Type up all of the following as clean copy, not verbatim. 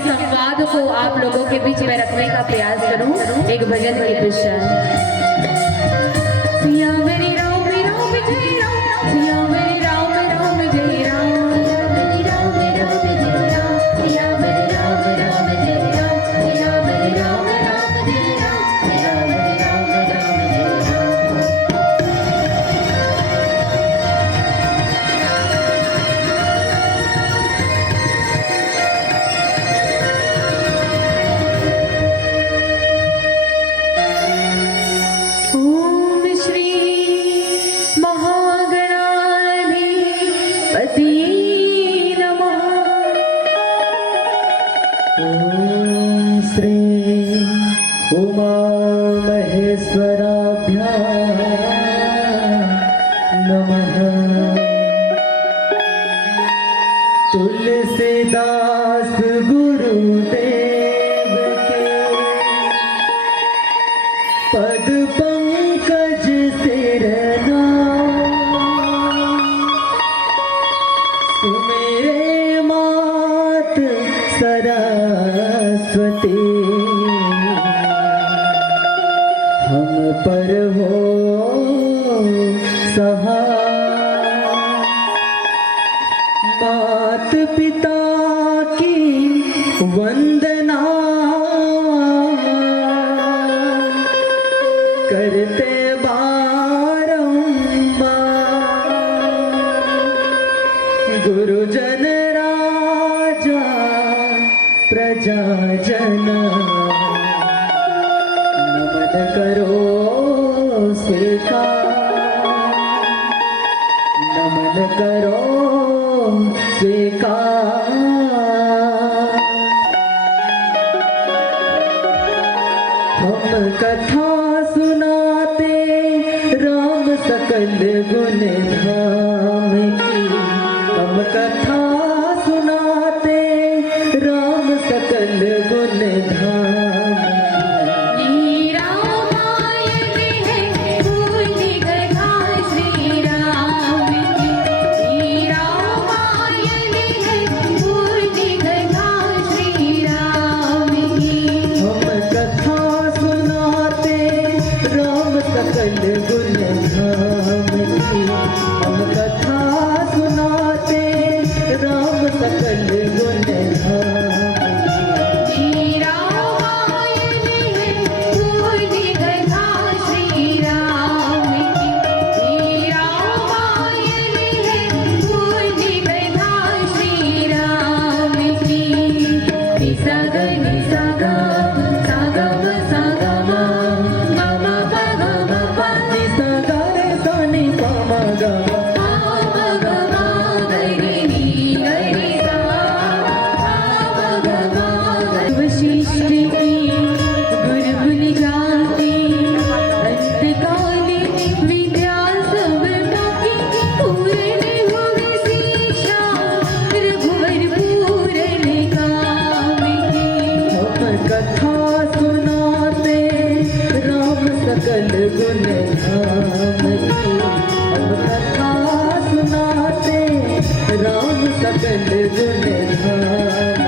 संवाद को आप लोगों के बीच में रखने का प्रयास करूं एक भजन के पश्चात। सिया मेरी राम जय राम, सिया मेरी राम जय राम, सिया मेरी राम जय राम, सिया मेरी राम जय राम, सिया मेरी राम जय राम, सिया मेरी राम जय राम। ओम श्री महागणाधिपति नमः। ओम श्री उमा महेश्वराभ्यां नमः। तुलसीदास गुरुदेव के पद पंकज सिरना, सुमेरे मात सरस्वती, हम पर हो सहाय। मात पिता की वंदना करते बारंबार, गुरुजन राजा प्रजाजन, नमन करो स्वीकार, नमन करो स्वीकार। हम कथा सुनाते राम सकल गुण धाम की, हम कथा सुनाते राम सकल गुण धाम ये रामायण है पूरी कथा श्री राम की, ये रामायण है पूरी कथा श्री राम की। हम कथा सुनाते राम सकल गुण धाम की, हम कथा सुनाते राम सकल गुण धाम की। ये रामायण है पूरी कथा श्री राम की, ये रामायण है पूरी कथा श्री राम की। निसा ग निसा ग सा ग म सा ग म म म प ग म प नि सा गा रे सा नि पा मा गा मा। प म ग म ग रे नि ग रे सा प म ग म ग। वशिष्ठ की गुरु गुण जाते, अंतकालीन विद्या सब बाकी, पूर्ण हुए शिक्षा रघुवर पूर्ण काम की। हम कथा सुनाते राम सकल गुण धाम की, हम कथा सुनाते राम सकल गुण धाम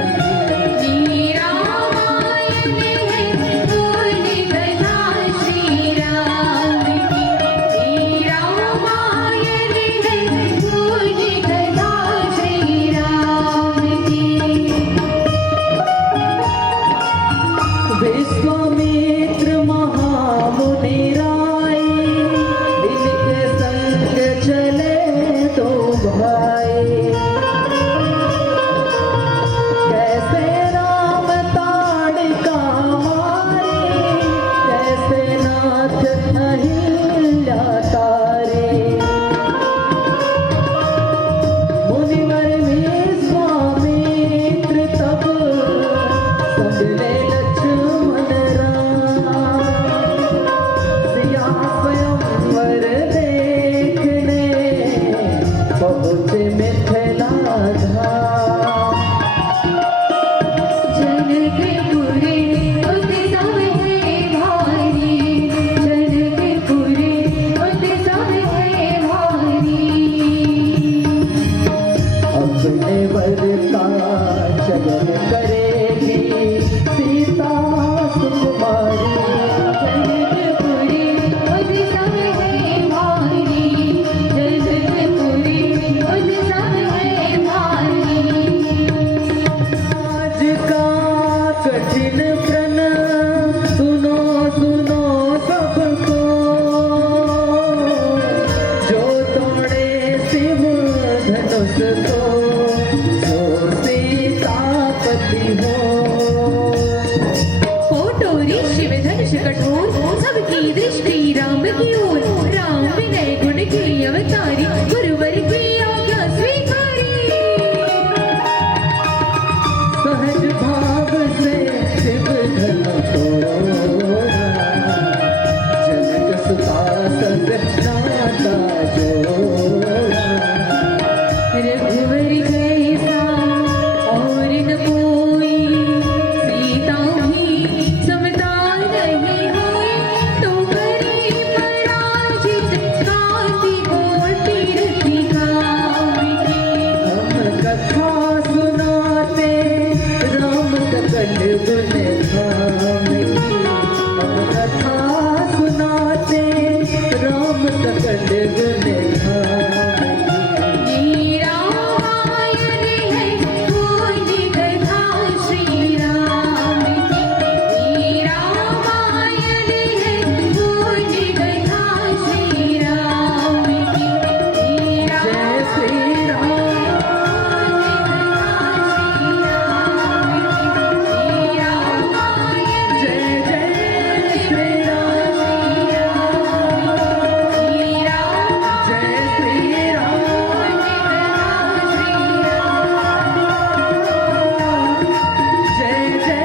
की। ये रामायण है पूरी कथा श्री राम की, ये रामायण है पूरी कथा श्री राम की। विश्वामित्र महामुनि राय, इनके संग चले तो भाई, कैसे राम ताड़का मारे, कैसे नाथ अहिल्या तारे। मुनिवर विश्वामित्र तब संगले लक्ष्मण राम, सिया स्वयंवर देखने पहुँचे मिथिला धाम। जनकपुरी उत्सव है भारी, जनकपुरी उत्सव है भारी। अपने वर का चयन करेगी गुण धाम की, हम कथा सुनाते राम सकल गुण धाम की। रामायण है गुण कथा श्री राम की, रामायण है गुण कथा श्री राम की, जय श्री राम, जय जय श्री राम, जय श्री राम, जय जय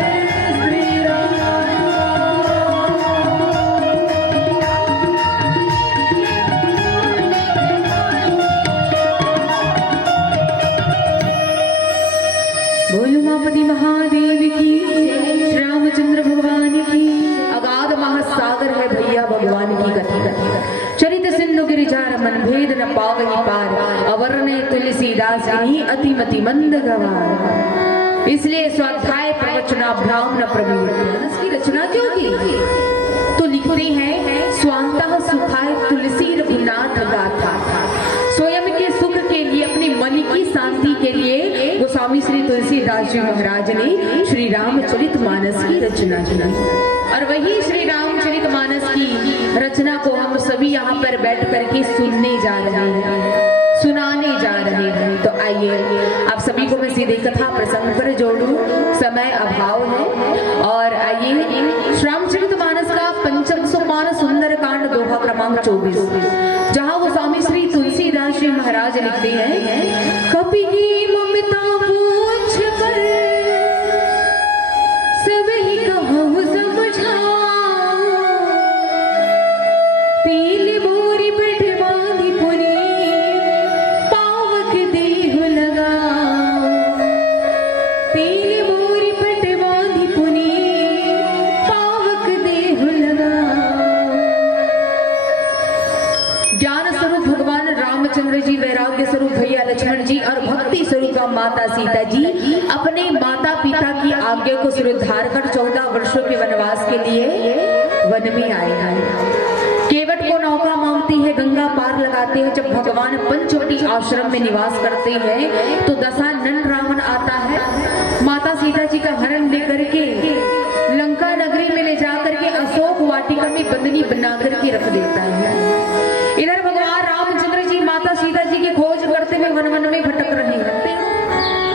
श्री राम। बोलो उमापति महादेव की, श्री रामचंद्र भगवान की। अगाध महासागर है भैया भगवान की कथा। चरित सिंधु गिरिजा रमन भेद न पावहि पार, अवरने तुलसीदास ही अतिमति मंद गवार। इसलिए स्वाध्याय प्रवचना ब्राह्मण प्रवीण इसकी रचना क्यों की? तो लिखते हैं स्वांतः सुखाय तुलसी रघुनाथ गाथा। स्वयं के सुख के लिए, अपने मन की शांति के लिए गोस्वामी श्री तुलसीदास जी महाराज ने श्री रामचरितमानस की रचना की। और वही श्री रामचरितमानस की रचना को हम सभी यहाँ पर बैठ करके सुनने जा रहे हैं, सुनाने जा रहे हैं। तो आइए आप सभी को मैं सीधे कथा प्रसंग पर जोड़ूं, समय अभाव है। और आइए श्री रामचरितमानस का पंचम सोपान सुंदर कांड दोहा क्रमांक 24, जहाँ वो स्वामी श्री तुलसीदास जी महाराज लिखते हैं, कपि की ममता पूछ कर सबहि कहूँ समझाऊं, पीली बोरी पेट बांधी पुनी पावक देह लगाऊं, पीली बोरी पेट बांधी पुनी पावक देह लगाऊं। ज्ञान स्वरूप भगवान रामचंद्र जी, वैराग्य स्वरूप भैया लक्ष्मण जी और भक्ति स्वरूप माता सीता जी अपने माता पिता की आज्ञा को सिरोधार कर 14 वर्षों के वनवास के लिए वन में आए हैं। केवट को नौका मांगती है, गंगा पार लगाते हैं। जब भगवान पंचवटी आश्रम में निवास करते हैं तो दशानन रावण आता है, माता सीता जी का हरण लेकर के लंका नगरी में ले जाकर के अशोक वाटिका में बंदनी बना करके रख देता है। इधर भगवान रामचंद्र जी माता सीता जी की खोज करते हुए वन वन में भटक रहे हैं।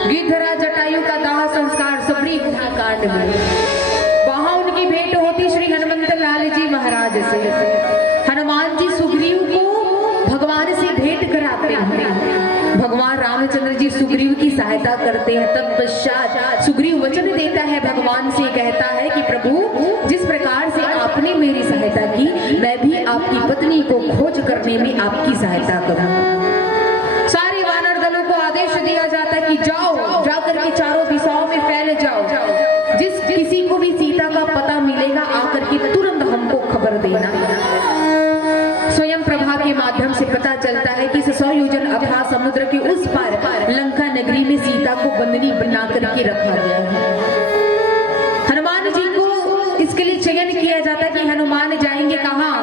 गिद्धरा जटायु का दाह संस्कार सबरी गुहा कांड में वहां उनकी भेंट होती श्री हनुमंत लाल जी महाराज से। हनुमान जी सुग्रीव को भगवान से भेंट कराते हैं। भगवान रामचंद्र जी सुग्रीव की सहायता करते हैं। तत्पश्चात सुग्रीव वचन देता है, भगवान से कहता है कि प्रभु जिस प्रकार से आपने मेरी सहायता की, मैं भी आपकी पत्नी को खोज करने में आपकी सहायता करूंगा। सारे वानर दलों को आदेश दिया जाता है कि जाओ, जाकर के चारों दिशाओं में फैल जाओ। जिस किसी को भी सीता का पता मिलेगा आकर के तुरंत हमको खबर देना। स्वयं प्रभा के माध्यम से पता चलता है कि 100 योजन अथाह समुद्र के उस पार लंका नगरी में सीता को बंदनी बना करके रखा गया है। हनुमान जी को इसके लिए चयन किया जाता है कि हनुमान जाएंगे कहाँ?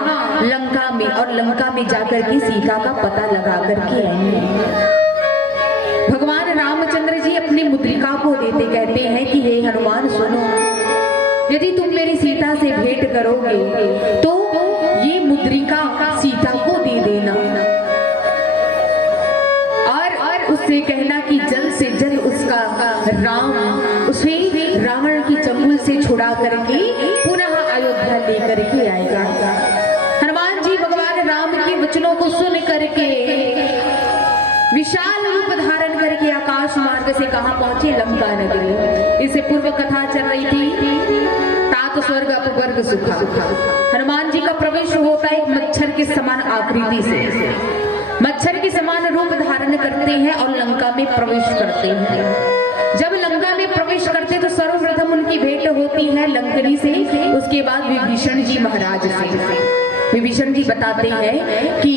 लंका में, और लंका में जाकर के सीता का पता लगा करके आएंगे। भगवान रामचंद्र जी अपनी मुद्रिका को देते, कहते हैं कि हे हनुमान सुनो, यदि तुम मेरी सीता से भेंट करोगे तो ये मुद्रिका सीता को दे देना और उससे कहना कि जल्द से जल्द उसका उसे रावण की चंगुल से छुड़ा करके पुनः अयोध्या लेकर के आएगा। हनुमान जी भगवान राम के वचनों को सुन करके विशाल रूप धारण करके आकाश मार्ग से कहां पहुंचे? लंका नगरी। इससे पूर्व कथा चल रही थी तात स्वर्ग अपवर्ग सुखा। हनुमान जी का प्रवेश होता है एक मच्छर के समान आकृति से, मच्छर के समान रूप धारण करते हैं और लंका में प्रवेश करते हैं। जब लंका में प्रवेश करते तो सर्वप्रथम उनकी भेंट होती है लंकनी से, उसके बाद विभीषण जी महाराज से। विभीषण जी बताते हैं कि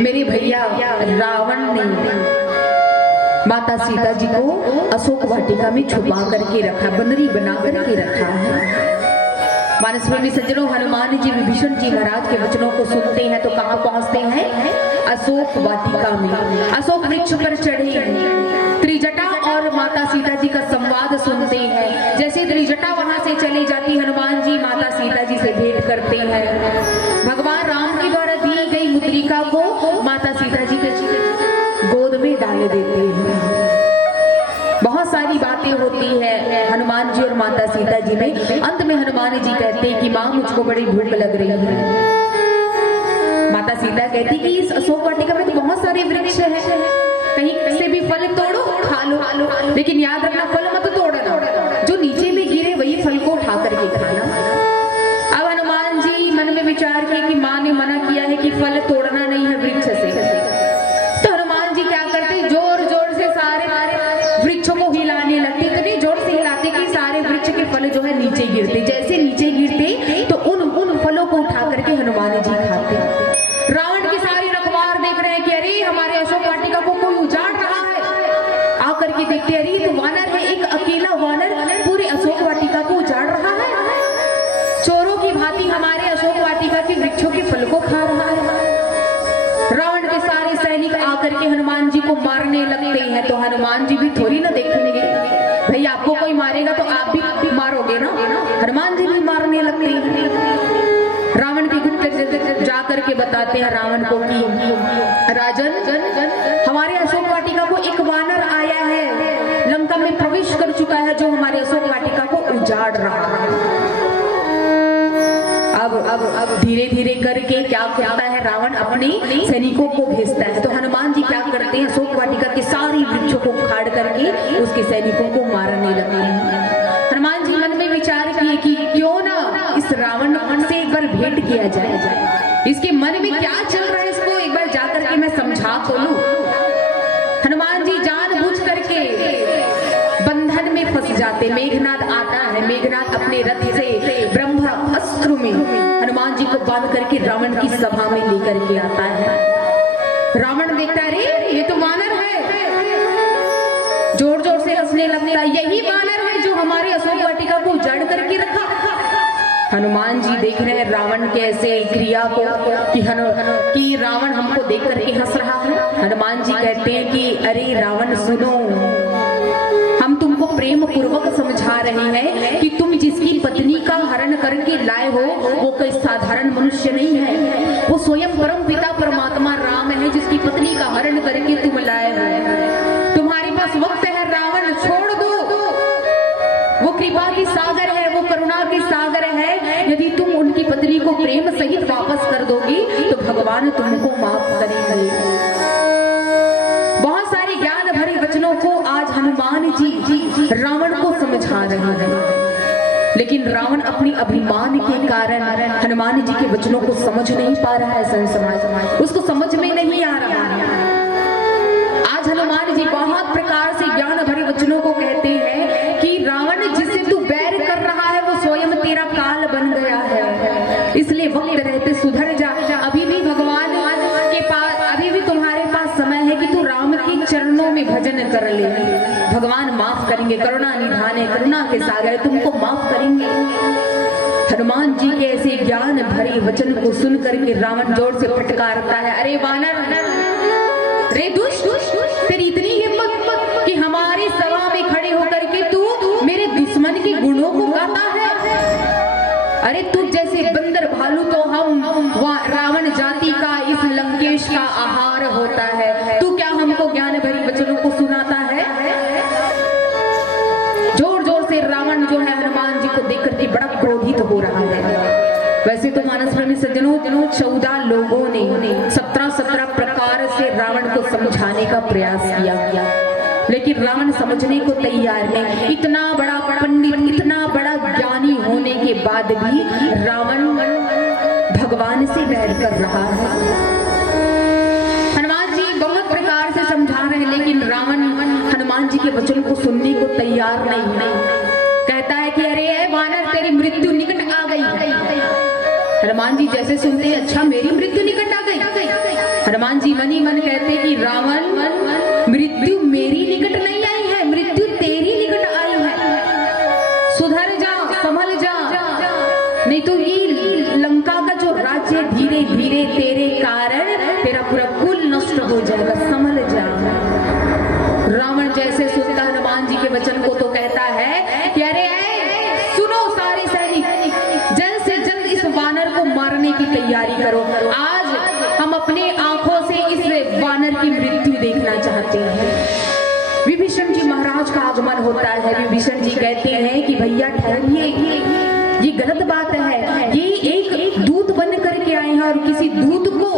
मेरे भैया रावण ने माता सीता जी को अशोक वाटिका में छुपा करके रखा, बंदरी बना करके रखा है। मानस प्रेमी सज्जनों, हनुमान जी विभीषण जी महाराज के वचनों को सुनते हैं तो कहाँ पहुंचते हैं? अशोक वाटिका में। अशोक वृक्ष पर चढ़े त्रिजटा और माता सीता जी का संवाद सुनते हैं। जैसे त्रिजटा वहां से चली जाती, हनुमान जी माता सीता जी से भेंट करते हैं। भगवान राम के द्वारा दी गई मुद्रिका को माता सीता जी के गोद में डाल देते हैं। बहुत सारी बातें होती है हनुमान जी और माता सीता जी में। अंत में हनुमान जी कहते हैं कि माँ मुझको बड़ी भूख लग रही है। माता सीता कहती कि इस अशोक वाटिका में तो बहुत सारे वृक्ष हैं, कहीं से भी फल तोड़ो खा लो, लेकिन याद रखना फल मत तोड़ना, जो नीचे में गिरे वही फल को उठा करके खाना। अब हनुमान जी मन में विचार किए कि माँ ने मना किया है कि फल तोड़ना नहीं है वृक्ष से, तो हनुमान जी क्या करते, जोर जोर से सारे वृक्षों को हिलाने लगते, इतनी जोर से हिलाते कि सारे वृक्ष के फल जो है नीचे गिरते। जैसे नीचे गिरते तो उन फलों को उठा करके हनुमान जी खाते। रावण के सारे रखवार देख रहे हैं कि अरे हमारे अशोक वाटिका को कोई उजाड़ रहा है। आकर के देखते अरे तो वानर है, एक अकेला वानर पूरे अशोक वाटिका को उजाड़ रहा है, चोरों की भांति हमारे अशोक वाटिका के वृक्षों के फल को खा रहा है। रावण के सारे सैनिक आकर के हनुमान जी को मारने लगते हैं, तो हनुमान जी भी थोड़ी ना देखेंगे, भाई आपको कोई मारेगा तो आप भी मारोगे ना। हनुमान जी भी मारने लगते हैं। रावण के गुप्तचर जा करके बताते हैं रावण को कि राजन, हमारे अशोक वाटिका को एक वानर आया है, लंका में प्रवेश कर चुका है, जो हमारे अशोक वाटिका को उजाड़ रहा है। अब धीरे धीरे करके क्या करता है रावण, अपने सैनिकों को भेजता है। तो हनुमान जी क्या करते हैं, अशोक वाटिका के सारी वृक्षों को उखाड़ करके उसके सैनिकों को मारने लगते हैं। हनुमान जी मन में विचार किए कि क्यों ना इस रावण से एक बार भेंट किया जाए, इसके मन में क्या चल रहा है इसको एक बार जाकर के मैं समझा तो लूं। हनुमान जी जानबूझ करके बंधन में फंस जाते। मेघनाद आता है, मेघनाद अपने रथ से ब्रह्मास्त्र में हनुमान जी को बांध करके रावण की सभा में लेकर के आता है। रावण देखता है अरे ये तो वानर है, जोर जोर से हंसने लगता है, यही वानर है जो हमारे अशोक वाटिका को उजाड़ करके रखा। हनुमान जी देख रहे हैं रावण के ऐसे क्रिया को कि रावण हमको देख करके हंस रहा है। हनुमान जी कहते हैं कि अरे रावण सुनो, हम तुमको प्रेम पूर्वक समझा रहे हैं कि तुम जिसकी पत्नी का हरण करके लाए हो वो कोई साधारण मनुष्य नहीं है, वो स्वयं परम पिता परमात्मा राम है जिसकी पत्नी का हरण करके तुम लाए हो। तुम्हारे पास वक्त है रावण, छोड़ दो, वो कृपा की सागर है, वो करुणा की सागर है। यदि तुम उनकी पत्नी को प्रेम सहित वापस कर दोगी तो भगवान तुमको माफ करेंगे। बहुत सारे ज्ञान भरे वचनों को आज हनुमान जी रावण को समझा रहे हैं, लेकिन रावण अपनी अभिमान के कारण हनुमान जी के वचनों को समझ नहीं पा रहा है। समाज उसको समझ में नहीं आ रहा है। आज हनुमान जी बहुत प्रकार से ज्ञान भरे वचनों को कहते हैं कि रावण जिससे तू बैर कर रहा है वो स्वयं तेरा काल बन गया है, इसलिए वक्त रहते सुधर जा। अभी भी भगवान के पास, अभी भी तुम्हारे पास समय है कि तू राम के चरणों में भजन कर ले, भगवान माफ करेंगे। करुणा निधान है, करुणा के सागर, तुमको माफ करेंगे। हनुमान जी के ऐसे ज्ञान भरे वचन को सुन करके रावण जोर से फटकारता है, अरे वानर, रे दुष्ट, तेरी इतनी हिम्मत कि हमारी सभा में खड़े होकर के तू मेरे दुश्मन के गुणों को गाता है। अरे तुझ जैसे बंदर भालू तो हम रावण जाति का इस लंकेश का आहार होता है, तू क्या हमको ज्ञान भरी वचनों को सुनाता है। जोर जोर से रावण जो है हनुमान जी को देख करके बड़ा क्रोधित हो रहा है। वैसे तो मानस प्रेमी सज्जनों 14 लोगों ने 17 प्रकार से रावण को समझाने का प्रयास किया, लेकिन रावण समझने को तैयार नहीं। इतना बड़ा पंडित, इतना बड़ा ज्ञानी होने के बाद भी रावण भगवान से बैर कर रहा है। हनुमान जी बहुत प्रकार से समझा रहे हैं, लेकिन रावण हनुमान जी के वचन को सुनने को तैयार नहीं। कहता है कि अरे वानर, तेरी मृत्यु निकट आ गई है। हनुमान जी जैसे सुनते हैं, अच्छा मेरी मृत्यु निकट आ गई। हनुमान जी मन ही मन कहते कि रावण, मृत्यु मेरी आगमन होता है। विभीषण जी कहते हैं कि भैया ठहरिए, ये गलत बात है। ये एक दूत बन करके आए हैं और किसी दूत को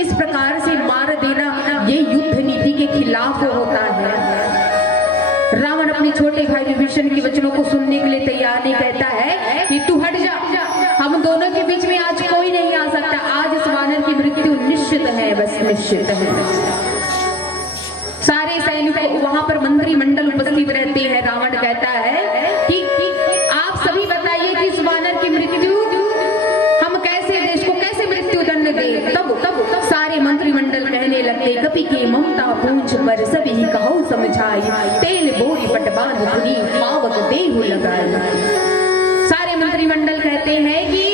इस प्रकार से मार देना ये युद्ध नीति के खिलाफ होता है। रावण अपने छोटे भाई विभीषण के वचनों को सुनने के लिए तैयार नहीं, कहता है कि तू हट जा, हम दोनों के बीच में आज कोई नहीं आ सकता। आज इस वानर की मृत्यु निश्चित है, बस निश्चित है। सारे सैनिक वहां पर मंत्रिमंडल उपस्थित रहते हैं। रावण कहता है कि आप सभी बताइए कि इस वानर की मृत्यु हम कैसे, देश को कैसे मृत्यु दंड दे। तब सारे मंत्रिमंडल कहने लगते, कपि के ममता पूंछ पर सभी कहो समझाई, तेल बोरी पट बांध पुनी पावक देहु लगाई। सारे मंत्रिमंडल कहते हैं कि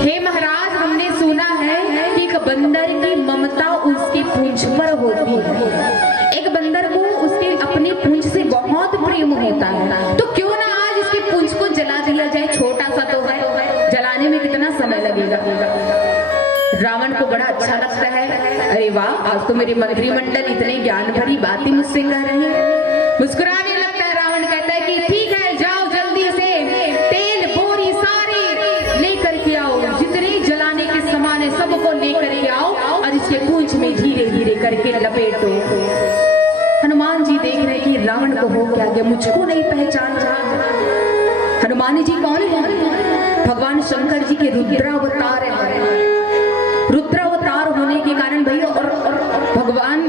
हे महाराज, हमने सुना है कि एक बंदर की ममता उसकी पूंछ पर होती है। एक बंदर को उसके अपनी पूंछ से बहुत प्रेम होता है, तो क्यों ना आज उसकी पूंछ को जला दिया जाए। छोटा सा तो है, जलाने में कितना समय लगेगा। रावण को बड़ा अच्छा लगता है, अरे वाह, आज तो मेरे मंत्रिमंडल इतने ज्ञान भरी बातें मुझसे कह रहे हैं। मुस्कुराने लगता है। रावण कहता है कि ठीक है, जाओ जल्दी से तेल बोरी सारे लेकर के आओ, जितने जलाने के सामान है सबको लेकर के आओ और इसके पूंछ में धीरे धीरे करके लपेटो। हनुमान जी देख रहे कि रावण को हो क्या, मुझको नहीं पहचान रहा। हनुमान जी कौन है? भगवान शंकर जी के रुद्रावतार है। रुद्रावतार होने के कारण भैया और भगवान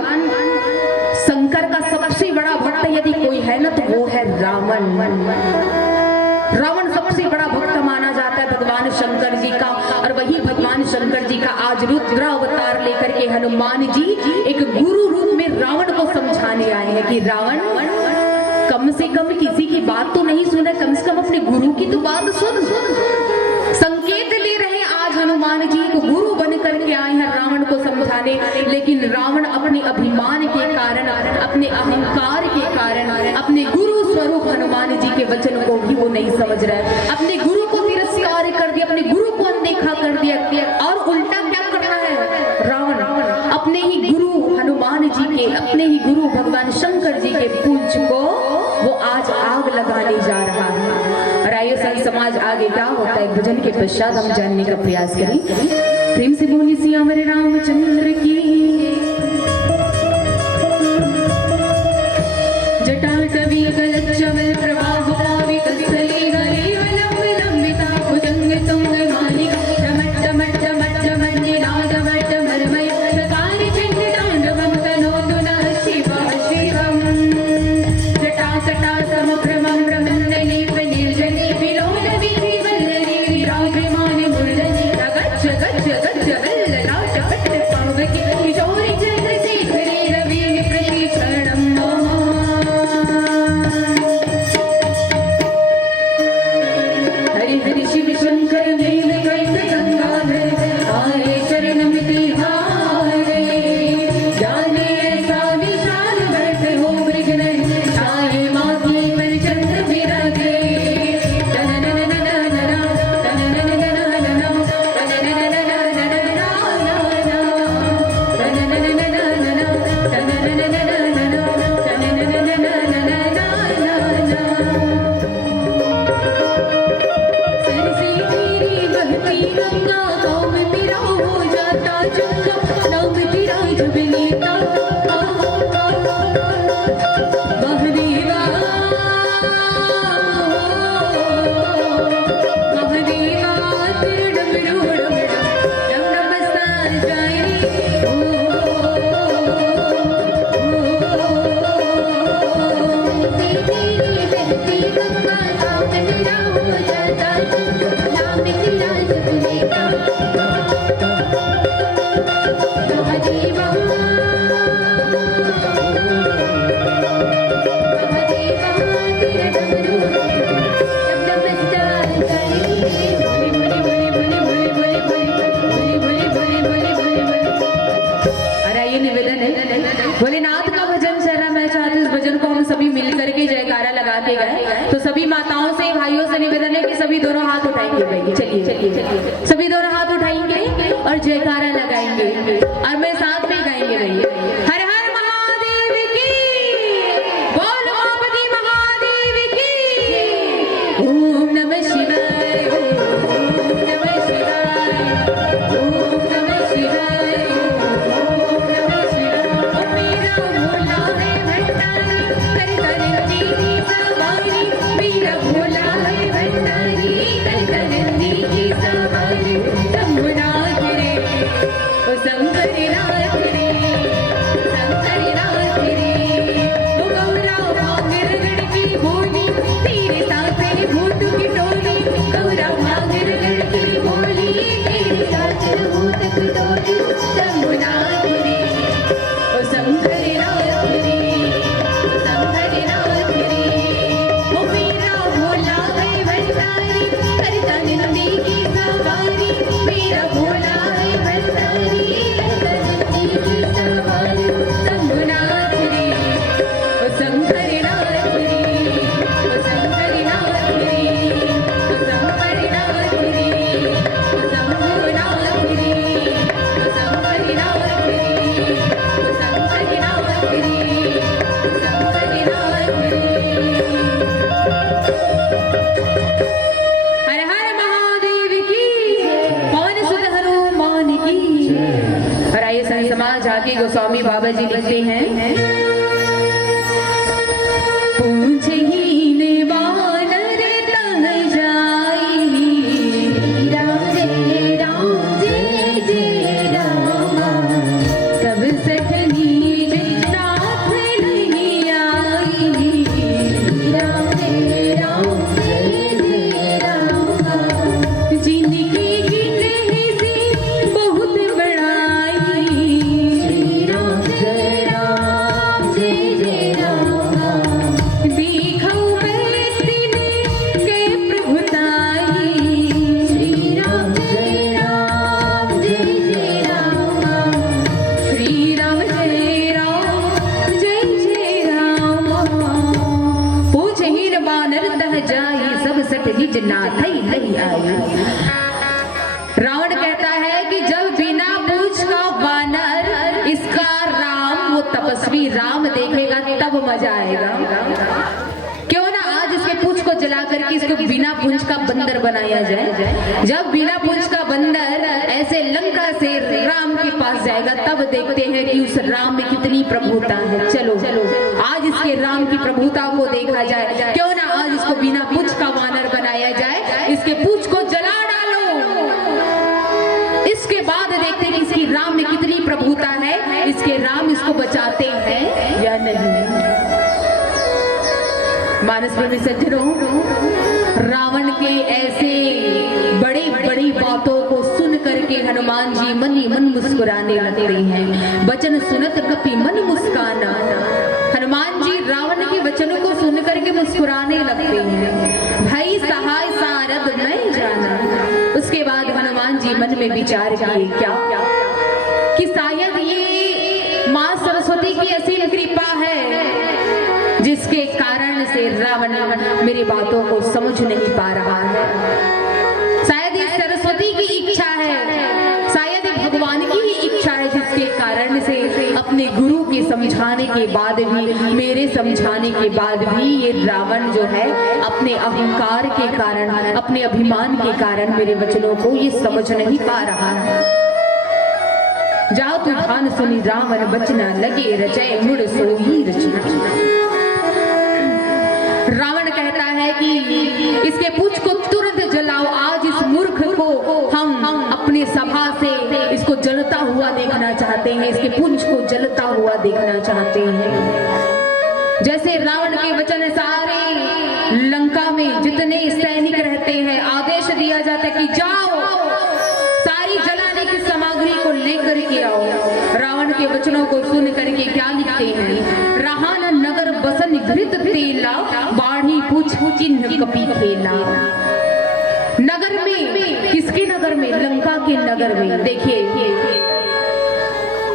शंकर का सबसे बड़ा भक्त यदि कोई है ना तो वो है रावण। रावण सबसे बड़ा भक्त माना जाता है भगवान शंकर जी का, और वही भगवान शंकर जी का आज रुद्रावतार लेकर के हनुमान जी एक गुरु रूप में रावण को समझाने आए हैं कि रावण, कम से कम किसी की बात तो नहीं सुने, कम से कम अपने गुरु की तो बात सुन। संकेत ले रहे आज हनुमान जी को गुरु बन करके आए हैं रावण को समझाने, लेकिन रावण अपने अभिमान के कारण, अपने अहंकार के कारण, अपने गुरु स्वरूप हनुमान जी के वचन को भी वो नहीं समझ रहा है। अपने गुरु को तिरस्कार कर दिया, अपने गुरु को अनदेखा कर दिया, और उल्टा क्या कर रहा है रावण, अपने ही गुरु हनुमान जी के, अपने ही गुरु भगवान शंकर जी के पूंछ को वो आज आग लगाने जा रहा है। और आइए संत समाज आगे क्या होता है भजन के पश्चात हम जानने का प्रयास करें। प्रेम से बोली सिया मेरे रामचंद्र की। जटा कवि कलच्चवल प्रवाह पावि कस्तले गले वलंब लंबिता भुजंग तुंग मालिका चमट चमट चमट चमट निनाद मट मरमय सकार चंड तांडवम तनोतु नः शिवः शिवम्। जटा सटा समभ्रमं ब्रह्मण्डले निर्जने विलोल विधिवल्लरी विराजमान मुरली गच्छ गच्छ गच्छ वल्ललाट पट्ट पावकी किशोरी चंद्रशेखरे रवि प्रतिक्षणं हरि हरि शिव शंकर नील कंठ गंगाधर आए चरण मिति हारे जाने ऐसा विशाल वर्ष हो मृगनयन छाये माथे पर चंद्र विराजे सरसी तेरी बहती गंगा गाँव मेरा हो जाता चंगा नाम तेरा जब लेता महादेवा महादेवा तेरे डमरू डम नमस्कार जाए तेरी बहती गंगा गाँव मेरा हो जाता चंगा नाम तेरा जब लेता महादेवा महादेवा तेरे डमरू डम नमस्कार जाए और आइए निवेदन है भोलेनाथ का भजन चल रहा, मैं चाहती हूँ इस भजन को हम सभी मिल करके जयकारा लगा के गए। तो सभी माताओं से भाइयों से निवेदन है कि सभी दोनों हाथ उठाएंगे भैया, चलिए चलिए चलिए सभी दोनों हाथ उठाएंगे और जयकारा लगाएंगे और मैं साथ में गाएंगे भैया। हर हर महादेव की बोल उमापति महादेव हर हर महादेव की, पवन सुत हनुमान की। और आइए संत समाज आगे गोस्वामी बाबा जी लिखते हैं, पूछहीन वानर तह जाई, राम जय जय राम, तब सखनी नाथ नहीं आई, राम जय जय राम, जिनकी गिनती से बहुत बड़ाई, राम जय जय राम, देखो बैठने के प्रभुताई, श्री राम जय राम, श्री राम जय राम। पूछहीन वानर तह जाई, सब सठ निज नाथ नहीं आई। रावण कहता है कि जब बिना पूछ का वानर इसका राम, वो तपस्वी राम देखेगा तब मजा आएगा। क्यों ना आज इसके पूंछ को जला करके इसको बिना पूंछ का बंदर बनाया जाए। जब बिना पूंछ का बंदर ऐसे लंका से राम के पास जाएगा तब देखते हैं कि उस राम में कितनी प्रभुता है। चलो आज इसके राम की प्रभुता को देखा जाए। क्यों ना आज इसको बिना पूंछ का वानर बनाया जाए, इसके पूंछ को जला डालो, इसके बाद देखते हैं इसकी राम में कितनी प्रभुता है, इसके राम इसको बचाते हैं या नहीं। मानस प्रेमी सज्जनों, रावण के ऐसे बड़ी बड़ी बातों को सुन करके हनुमान जी मन ही मन मुस्कुराने लगते हैं। वचन सुनत कपि मन मुस्काना, हनुमान जी रावण के वचनों को सुन करके मुस्कुराने लगते हैं। भाई सहाय सारद नहीं जाना। उसके बाद हनुमान जी मन में विचार किए क्या कि शायद ये माँ सरस्वती की असीम कृपा है जिसके कारण से रावण मेरी बातों को समझ नहीं पा रहा है। शायद ये सरस्वती की इच्छा है, शायद ये भगवान की ही इच्छा है जिसके कारण से अपने गुरु के समझाने के बाद भी, मेरे समझाने के बाद भी ये रावण जो है अपने अहंकार के कारण, अपने अभिमान के कारण मेरे वचनों को ये समझ नहीं पा रहा है। जाओ तू ध्यान सुनी रावण बचना, लगे रचय मुड़ सोई रचना। रावण कहता है कि इसके पूंछ को तुरंत जलाओ। आज इस मूर्ख को हम अपने सभा से इसको जलता हुआ देखना चाहते हैं, इसके पूंछ को जलता हुआ देखना चाहते हैं। जैसे रावण के वचन सारे लंका में जितने सैनिक रहते हैं आदेश दिया जाता है कि जाओ सारी जलाने की सामग्री को लेकर के आओ। रावण के वचनों को सुन करके क्या लिखते हैं, रहान नगर बसन घृत तेला, बाढ़ी पूछ चिन्ह कपि खेला। नगर में, किसके नगर में? लंका के नगर में। देखिए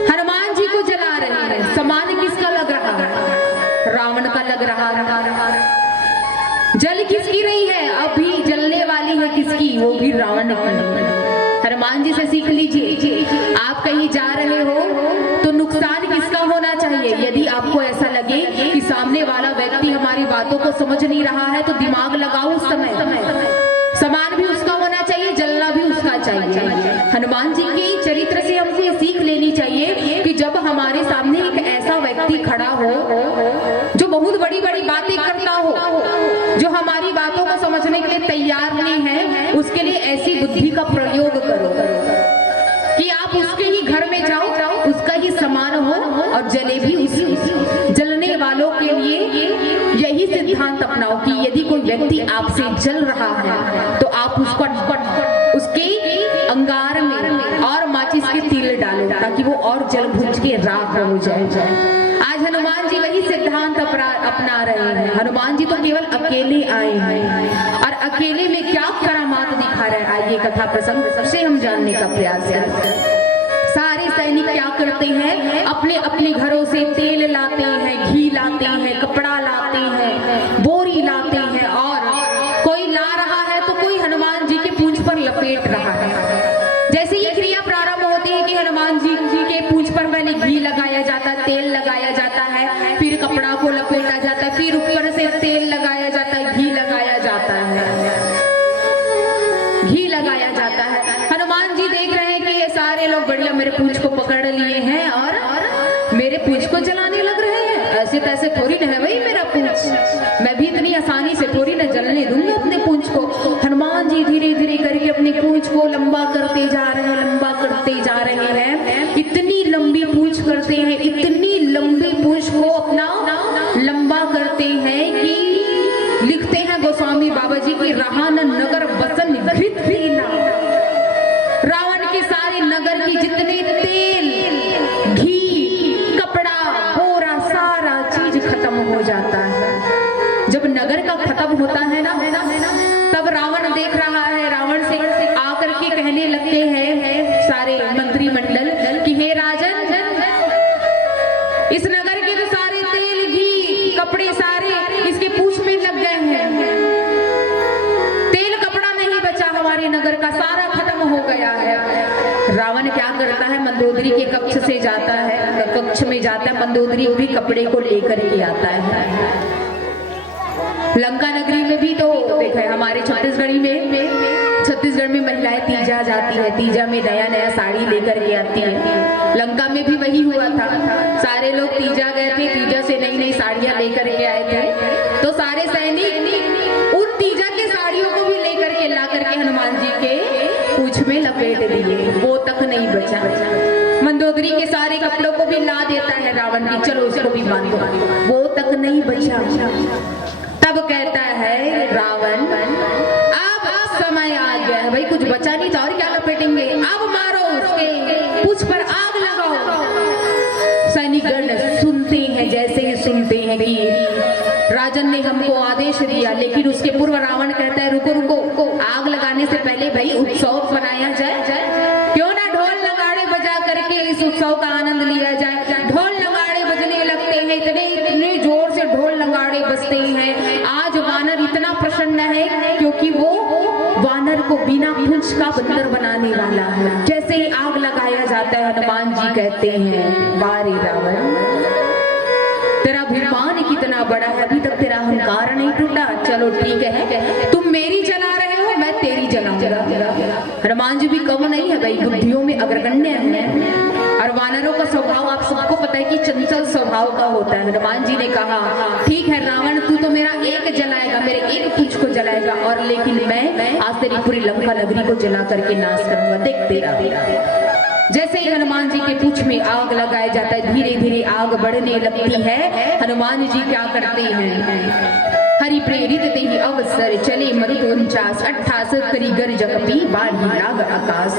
हनुमान जी को जला रहे हैं, समान किसका लग रहा है? रावण का लग रहा है। जल किसकी रही है? अभी जलने वाली है किसकी? वो भी रावण की। हनुमान जी से सीख लीजिए, आप कहीं जा रहे हो तो नुकसान किसका होना चाहिए? यदि आपको ऐसा लगे कि सामने वाला व्यक्ति हमारी बातों को समझ नहीं रहा है तो दिमाग लगाओ उस समय। सामान भी उसका होना चाहिए, जलना भी उसका चाहिए। हनुमान जी के चरित्र से हमको ये सीख लेनी चाहिए कि जब हमारे सामने एक ऐसा व्यक्ति खड़ा हो जो बहुत बड़ी बड़ी बातें करता हो, जो हमारी बातों को समझने के लिए तैयार नहीं है, उसके लिए ऐसी बुद्धि का प्रयोग करो कि आप उसके ही घर में जाओ, उसका ही समान हो और जले भी उसी। जलने वालों के लिए यही सिद्धांत अपनाओ कि यदि कोई व्यक्ति आपसे जल रहा है तो आप उसको उसके अंगार में और माचिस के तिल डालो ताकि वो और जल भुज के राख हो जाए। आज हनुमान जी वही सिद्धांत अपना रहे हैं। हनुमान जी तो केवल अकेले आए हैं और अकेले में क्या करामात दिखा रहे हैं, आइए कथा प्रसंग सबसे हम जानने का प्रयास करते हैं। सारे सैनिक क्या करते हैं? अपने अपने घरों से तेल लाते हैं, घी लाते हैं, कपड़ा लाते हैं, बोरी लाते हैं और कोई ला रहा है तो कोई हनुमान जी के पूंछ पर लपेट रहा है। जैसे ये क्रिया प्रारंभ होती है कि हनुमान जी के पूंछ पर पहले घी लगाया जाता है, तेल लगाया जाता है, फिर कपड़ा को लपेटा जाता है, फिर ऊपर से तेल लगाया जाता है, घी लगाया जाता है। पूंछ को पकड़ लिए हैं और मेरे पूंछ को जलाने लग रहे हैं। ऐसे तैसे थोड़ी न है भाई मेरा पूंछ, मैं भी इतनी आसानी से थोड़ी न जलने दूंगा अपने पूंछ को। हनुमान जी धीरे धीरे करके अपने पूंछ को लंबा करते जा रहे हैं, लंबा करते जा रहे हैं। इतनी लंबी पूंछ करते हैं, इतनी लंबी पूंछ को अपना लंबा करते हैं कि लिखते हैं गोस्वामी बाबा जी की रहान नगर बसन घृत भी ना। रावण के सारे नगर की जितने तेल, घी, कपड़ा, बोरा, सारा चीज खत्म हो जाता है। जब नगर का खत्म होता है ना, तब रावण देख रहा है, रावण से आकर के कहने लगते हैं सारे मंत्रिमंडल कि हे राजन, इस नगर के तो सारे तेल, घी, कपड़े सारे इसके पूंछ में लग गए हैं। तेल कपड़ा नहीं बचा, हमारे नगर का सारा खत्म हो गया है। रावण क्या करता है, मंदोदरी के कक्ष से जाता है, कक्ष में जाता है, मंदोदरी भी कपड़े को लेकर के आता है। लंका नगरी में भी तो देखा है, हमारे छत्तीसगढ़ में महिलाएं तीजा जाती है, तीजा में नया नया साड़ी लेकर के आती है। लंका में भी वही हुआ था, सारे लोग तीजा गए थे, तीजा से नई नई साड़ियां लेकर के आए थे। तो सारे सैनिक उन तीजा की साड़ियों को भी लेकर के ला करके हनुमान जी के पूंछ में लपेट दिए, वो तक नहीं बचा। मंदोदरी के सारे कपड़ों को भी ला देता है रावण की, चलो उसको भी बांधो, वो तक नहीं बचा। तब कहता है रावण, अब समय आ गया है भाई, कुछ बचा नहीं था और क्या लपेटेंगे, अब मारो उसके पूंछ पर आग लगाओ। सैनिकगण सुनते हैं, जैसे ही सुनते हैं कि राजन ने हमको आदेश दिया, लेकिन उसके पूर्व रावण कहता है रुको रुको, आग लगाने से पहले भाई उत्सव मनाया जाए, क्यों ना ढोल नगाड़े बजा करके इस उत्सव का आनंद लिया जाए। ढोल नगाड़े बजने लगते हैं, इतने जोर से ढोल नगाड़े बजते हैं। आज वानर इतना प्रसन्न है क्योंकि वो वानर को बिना पूंछ का बंदर बनाने वाला है। जैसे ही आग लगाया जाता है, हनुमान जी कहते हैं, वारे रावण, तेरा अभिमान कितना बड़ा है, अभी तक तेरा अहंकार नहीं टूटा। चलो ठीक है, तुम मेरी जला रहे हो, मैं तेरी जलाऊंगा। हनुमान जी भी कम नहीं है भाई, बुद्धियों में अग्रगण्य है। और वानरों का स्वभाव आप सबको पता है कि चंचल स्वभाव का होता है। हनुमान जी ने कहा ठीक है रावण, तू तो मेरा एक जलाएगा, मेरे एक पूंछ को जलाएगा, और लेकिन मैं आज तेरी पूरी लंका नगरी को जला करके नाश करूंगा, देख तेरा। जैसे ही हनुमान जी के पूंछ में आग लगाया जाता है, धीरे धीरे आग बढ़ने लगती है। हनुमान जी क्या करते हैं, हरि प्रेरित देहि अवसर चले मरुत 49 88 करी गर जगपी बाढ़ी राग आकाश।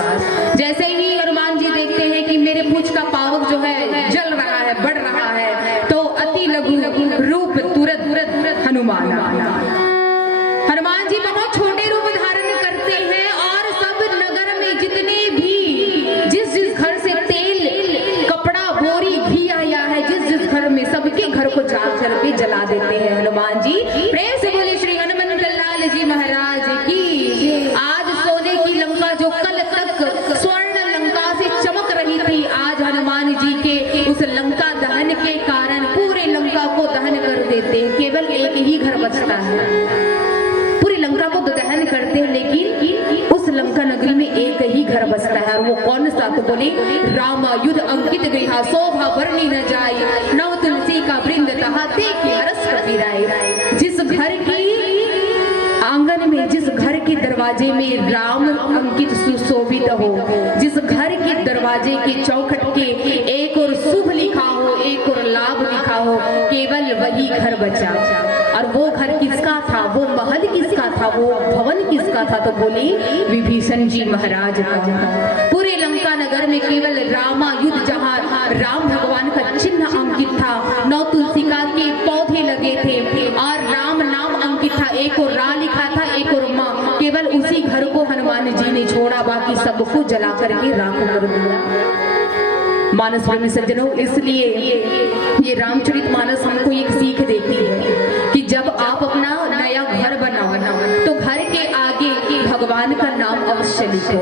जैसे ही हनुमान जी देखते हैं कि मेरे पूंछ का पावक जो है जल रहा है, बढ़ रहा है, तो अति लघु रूप तुरंत हनुमान। हनुमान जी बहुत छोटे रूप धारण करते हैं और सब नगर में जितने भी जिस घर से तेल, कपड़ा, बोरी, घी आया है, जिस घर में, सबके घर को जाग करके जला देते हैं हनुमान जी। प्रेम से बोले श्री हनुमंत लाल जी महाराज की। आज सोने की लंका जो कल तक स्वर्ण लंका से चमक रही थी, आज हनुमान जी के उस लंका दहन के कारण पूरे लंका को दहन कर देते हैं। केवल एक ही घर बचता है, पूरी लंका को दहन करते हैं, लेकिन उस लंका नगरी में एक ही घर बसता है, और वो कौन सा, तो बोले रामा युद्ध अंकित गृहा शोभा वर्णी न जाए, नव तुलसी का वृंद तहा देखे हरस कपीराए। जिस घर की आंगन में, जिस घर के दरवाजे में राम अंकित सुशोभित हो, जिस घर के दरवाजे के चौखट के एक और शुभ लिखा हो, एक और लाभ लिखा हो, केवल वही घर बचा। और वो घर किसका था, वो महल किसका था, वो भवन किसका था, तो बोले विभीषण जी महाराज का। पूरे लंका नगर में केवल रामायुध, जहाँ राम भगवान का चिन्ह अंकित था, 9 तुलसिका के पौधे लगे थे और राम नाम अंकित था, एक और रा लिखा था, एक और माँ, केवल उसी घर को हनुमान जी ने छोड़ा, बाकी सबको जला करके राख कर दिया। मानस प्रेमी सज्जनों, इसलिए ये रामचरित मानस हमको एक सीख देती है कि जब आप अपना नया घर बनाओ तो घर के आगे भगवान का नाम अवश्य लिखो।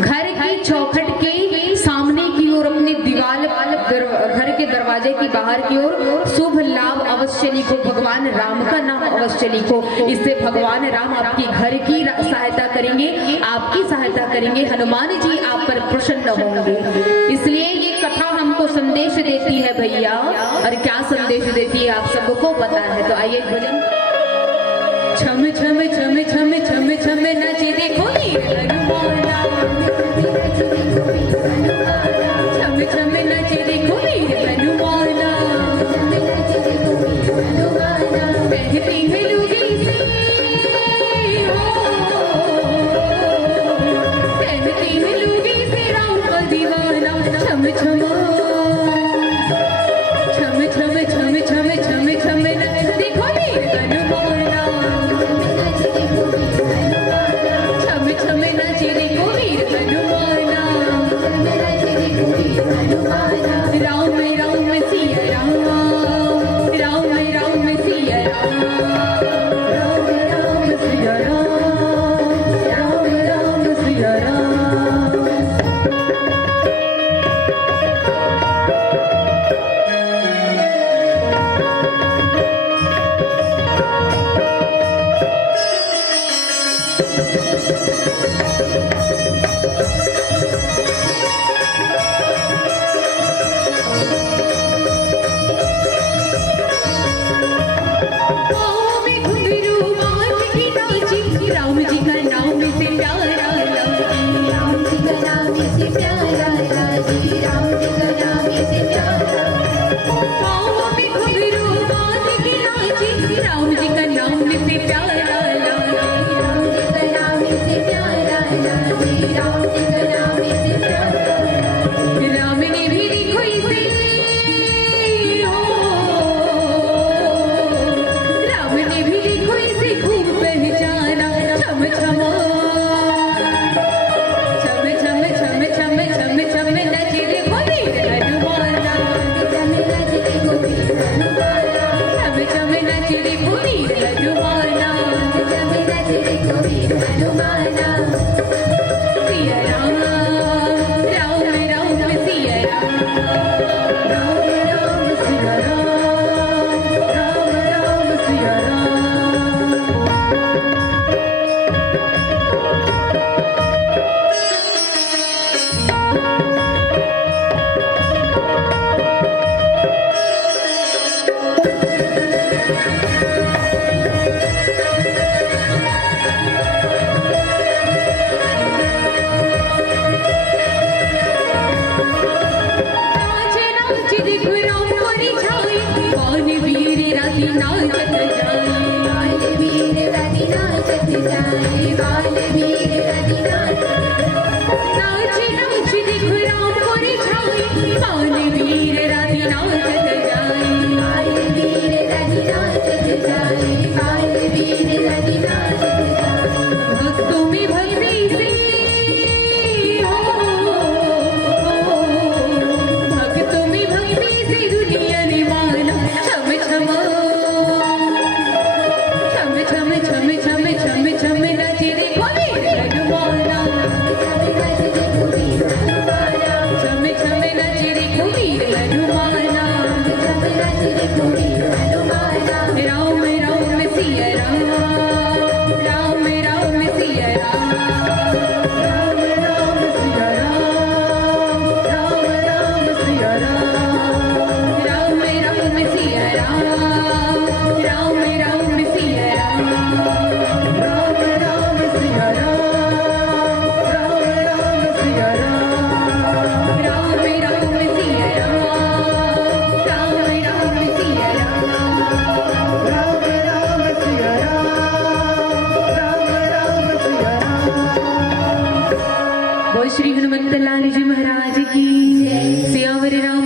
घर की चौखट के सामने की ओर अपने दीवार, घर के दरवाजे दरवाजे की बाहर की ओर शुभ लाभ अवश्य लिखो, भगवान राम का नाम अवश्य लिखो। इससे भगवान राम आपकी घर की सहायता करेंगे, आपकी सहायता करेंगे, हनुमान जी आप पर प्रसन्न होंगे। इसलिए ये कथा हमको संदेश देती है भैया, और क्या संदेश देती है आप सबको पता है। तो आइए भजन। छम छम छम छम छम छम नचे देखो वीर हनुमाना, छम छम नचे देखो वीर हनुमाना, कहती है लूगी से कहती है लूगी से राम का दीवाना। छम छम छम छम छम छम छम छम नचे देखो वीर हनुमाना, छम छम नचे देखो वीर हनुमाना। राम राम सिया राम, राम राम सिया राम, राम राम सिया राम, राम राम सिया राम। पाँव में घुंघरू माथ की नाची, राम जी का नाम से प्यारा लागी, राम जी का नाम से प्यारा लागी, राम जी का नाम से प्यारा। पाँव में घुंघरू माथ की नाची, राम जी का नाम से प्यारा लागी, राम जी का नाम से प्यारा लागी, राम जी का नाम से प्यारा। राम ने भी देखो इसे हो, राम ने भी देखो इसे खूब पहचाना। छम छम छम छम छम छम छम छम नचे देखो वीर हनुमाना, छम नच देखो वीर हनुमाना, छम छम नचे देखो वीर हनुमाना। छम नच देखो वीर हनुमाना। सिया राम राम राम सिया राम, राम राम सिया राम, राम राम सिया राम। नाचे नाचे देखो राम परी छाई, कौन वीर राती नाचत जाई। बाल वीर रति नाचत जाए, बाल वीर रति नाचत नाचे नाचे देखो राम परी छाई, कौन वीर राती नाचत जाई। बाल वीर रति नाचत जाए, बाल वीर रति नाचत जाए। भक्तों में भक्ति से हो, भक्तों में भक्ति से दुनिया ने माना। छम छम छम छम छम छम छम छम नचे देखो वीर हनुमाना, छम नच देखो वीर हनुमाना, छम छम नचे देखो वीर हनुमाना। छम नच देखो वीर हनुमाना। राम राम सिया राम, राम राम सिया राम, राम राम सिया राम, राम राम सिया राम। राम राम सिया राम, राम राम सिया राम। राम राम सिया राम, राम राम सिया राम। राम राम सिया राम, राम राम सिया राम। राम राम सिया राम, राम राम सिया राम। बोल श्री हनुमंत लाल जी महाराज की, सियावर राम